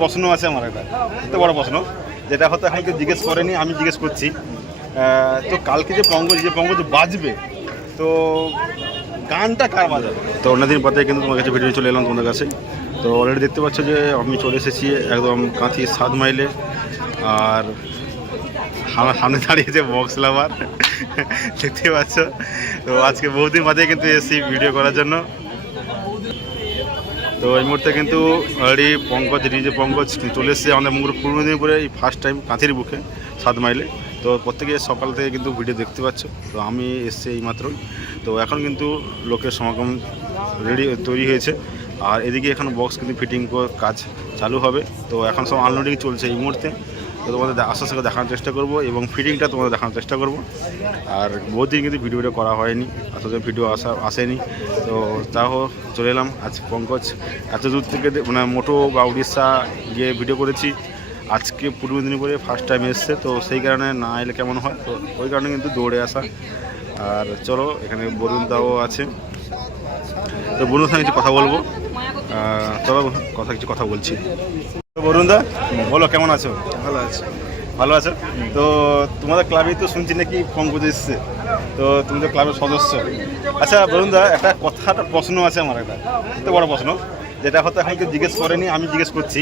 প্রশ্ন আছে আমার, একটা এত বড় প্রশ্ন যেটা হয়তো এখন কেউ জিজ্ঞেস করেনি, আমি জিজ্ঞেস করছি। তো কালকে যে পঙ্কজ বাজবে, তো গানটা কার বাজাবে? তো অন্যদিন পথে কিন্তু তোমার কাছে ভিডিও চলে এলাম তোমাদের কাছে। তো অলরেডি দেখতে পাচ্ছ যে আমি চলে এসেছি একদম কাঁথি 7 মাইলে। আর আমার সামনে দাঁড়িয়েছে বক্স লাভার, দেখতে পাচ্ছ। তো আজকে বহুদিন বাদে কিন্তু এসেছি ভিডিও করার জন্য। তো এই মুহূর্তে কিন্তু অলরেডি পঙ্কজ চলে এসেছে আমাদের পূর্ব মেদিনীপুরে, এই ফার্স্ট টাইম কাঁথির বুকে 7 মাইলে। তো প্রত্যেকে সকাল থেকে কিন্তু ভিডিও দেখতে পাচ্ছ। তো আমি এসেছি এইমাত্রই। তো এখন কিন্তু লোকের সমাগম তৈরি হয়েছে। আর এদিকে এখন বক্স কিন্তু ফিটিং কাজ চালু হবে। তো এখন সব আনলোডিং চলছে এই মুহূর্তে। তো তোমাদের আস্তে আস্তে দেখানোর চেষ্টা করব এবং ফিটিংটা তোমাদের দেখানোর চেষ্টা করব। আর বহুদিন কিন্তু ভিডিওটা করা হয়নি, আসলে ভিডিও আসেনি। তো তাও চলে এলাম আজ। পঙ্কজ এত দূর থেকে মানে মোটো বা উড়িষ্যা গিয়ে ভিডিও করেছি, আজকে পূর্ব মেদিনীপুরে ফার্স্ট টাইম এসছে। তো সেই কারণে না এলে কেমন হয়, তো ওই কারণে কিন্তু দৌড়ে আসা। আর চলো, এখানে বরুণদাও আছে। তো বরুণের সঙ্গে কিছু কথা বলবো। চলো কিছু কথা বলছি। বরুণদা বলো, কেমন আছো? ভালো আছো। তো তোমাদের ক্লাবে তো শুনছি নাকি পঙ্কজ এসছে, তো তুমি তো ক্লাবের সদস্য। আচ্ছা বরুণদা, একটা প্রশ্ন আছে আমার, একটা এত বড় প্রশ্ন যেটা হয়তো এখন কেউ জিজ্ঞেস করেনি, আমি জিজ্ঞেস করছি।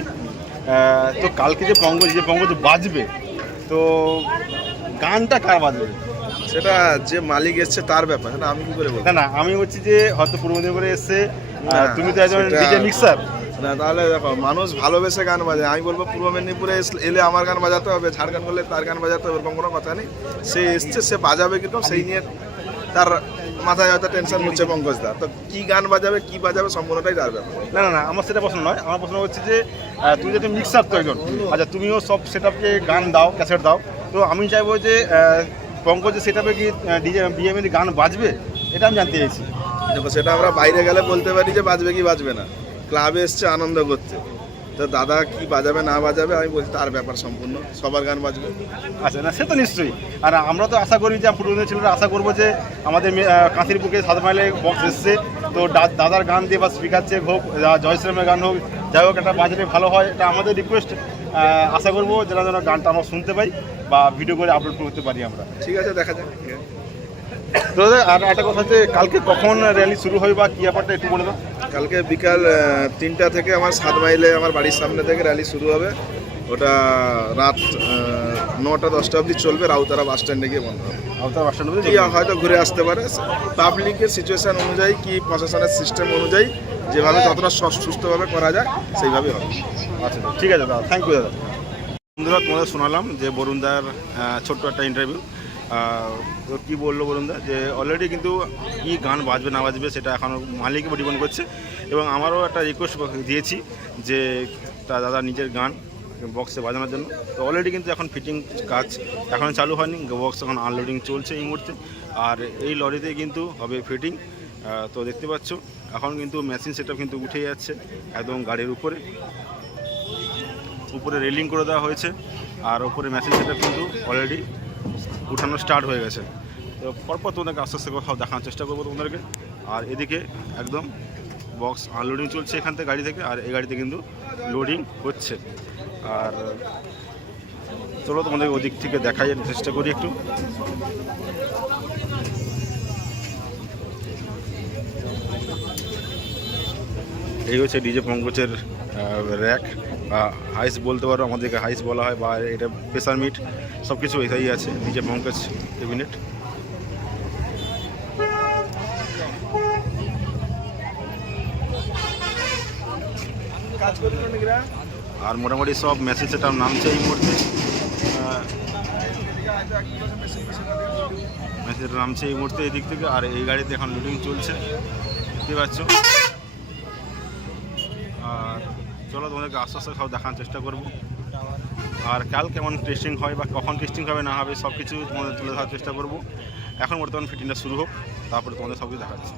তো কালকে যে পঙ্কজ বাজবে, তো গানটা কার বাজবে? সেটা যে মালিক এসছে তার ব্যাপার, সেটা আমি কি করে বলবো? না আমি বলছি যে হয়তো পূর্ব মেদিনীপুরে এসছে, তুমি তো একজন ডিজে মিক্সার। না, তাহলে দেখো, মানুষ ভালোবেসে গান বাজায়। আমি বলবো পূর্ব মেদিনীপুরে এলে আমার গান বাজাতে হবে, ঝাড়খণ্ড হলে তার গান বাজাতে হবে, এরকম কোনো কথা নেই। সে এসছে, সে বাজাবে কিরকম সেই নিয়ে তার মাথায় হয়তো টেনশন হচ্ছে পঙ্কজ দা। তো কি গান বাজাবে, কি বাজাবে, সম্পূর্ণটাই তার ব্যাপার। না আমার সেটা প্রশ্ন নয়। আমার প্রশ্ন হচ্ছে যে তুমি যদি মিক্সার তো একজন, আচ্ছা তুমিও সব সেটআপকে গান দাও, ক্যাসেট দাও। তো আমি চাইবো যে পঙ্কজের সেটআপে কি ডিজে বিএমএ গান বাজবে, এটা আমি জানতে চাইছি। দেখো, সেটা আমরা বাইরে গেলে বলতে পারি যে বাজবে কি বাজবে না। ক্লাবে এসছে আনন্দ করতে, তো দাদা কি বাজাবে না বাজাবে আমি বলছি তার ব্যাপার সম্পূর্ণ, সবার গান বাজবে। আচ্ছা, না সে তো নিশ্চয়ই। আর আমরা তো আশা করি যে পুরনো ছেলেরা আশা করবো যে আমাদের কাঁথির বুকে 7 মাইলে বক্স এসছে, তো দাদার গান দিয়ে বা স্পিকার চেক হোক, জয়শ্রীমের গান হোক, যাই হোক, একটা বাজারে ভালো হয়, এটা আমাদের রিকোয়েস্ট। আশা করবো যেন গানটা আমরা শুনতে পাই বা ভিডিও করে আপলোড করতে পারি আমরা। ঠিক আছে, দেখা যাক। তো আর একটা কথা হচ্ছে, কালকে কখন র্যালি শুরু হবে বা কী ব্যাপারটা একটু বলে দাও। কালকে বিকাল 3টা থেকে আমার 7 মাইলে আমার বাড়ির সামনে থেকে র্যালি শুরু হবে। ওটা রাত 9টা-10টা অবধি চলবে। রাউতারা বাস স্ট্যান্ডে গিয়ে বন্ধ হবে। রাউতারা বাস স্ট্যান্ডে কি হয়তো ঘুরে আসতে পারে, পাবলিকের সিচুয়েশান অনুযায়ী কি প্রশাসনের সিস্টেম অনুযায়ী যেভাবে যতটা সুস্থভাবে করা যায় সেইভাবেই হবে। আচ্ছা, ঠিক আছে দাদা, থ্যাংক ইউ দাদা। বন্ধুরা, তোমাদের শোনালাম যে বরুণদার ছোট্ট একটা ইন্টারভিউ। তো কী বললো বরুণদা, যে অলরেডি কিন্তু কী গান বাজবে না বাজবে সেটা এখনও মালিকের উপর ডিপেন্ড করছে। এবং আমারও একটা রিকোয়েস্ট দিয়েছি যে তা দাদা নিজের গান বক্সে বাজানোর জন্য। তো অলরেডি কিন্তু এখন ফিটিং কাজ এখন চালু হয়নি, বক্স এখন আনলোডিং চলছে এই মুহূর্তে। আর এই লরিতে কিন্তু হবে ফিটিং। তো দেখতে পাচ্ছ এখন কিন্তু মেশিন সেটআপ কিন্তু উঠে যাচ্ছে একদম গাড়ির উপরে রেলিং করে দেওয়া হয়েছে। আর উপরে মেশিন সেটআপ কিন্তু অলরেডি উঠানো স্টার্ট হয়ে গেছে। তো পরপর তোমাদেরকে আস্তে আস্তে কোথাও দেখানোর চেষ্টা করবো তোমাদেরকে। আর এদিকে একদম বক্স আনলোডিং চলছে এখান থেকে গাড়ি থেকে, আর এই গাড়িতে কিন্তু লোডিং হচ্ছে। আর চলো তোমাদেরকে ওদিক থেকে দেখাই চেষ্টা করি একটু। এই হচ্ছে ডিজে পঙ্কজের র্যাক বা হাইস বলতে পারো, আমাদেরকে হাইস বলা হয়, বা এটা প্রেসার মিট, সব কিছু এটাই আছে ডিজে পঙ্কজ ক্যাবিনেট। আর মোটামুটি সব মেসেজ সেটার নামছে এই মুহূর্তে, মেসেজটা নামছে এই মুহূর্তে এই দিক থেকে। আর এই গাড়িতে এখন লোডিং চলছে, দেখতে পাচ্ছ। আর চলো তোমাদেরকে আস্তে আস্তে সব দেখানোর চেষ্টা করবো। আর কাল কেমন টেস্টিং হয় বা কখন টেস্টিং হবে না হবে সব কিছু তোমাদের তুলে ধরার চেষ্টা করবো। এখন বর্তমান ফিটিংটা শুরু হোক, তারপরে তোমাদের সব কিছু দেখাচ্ছি।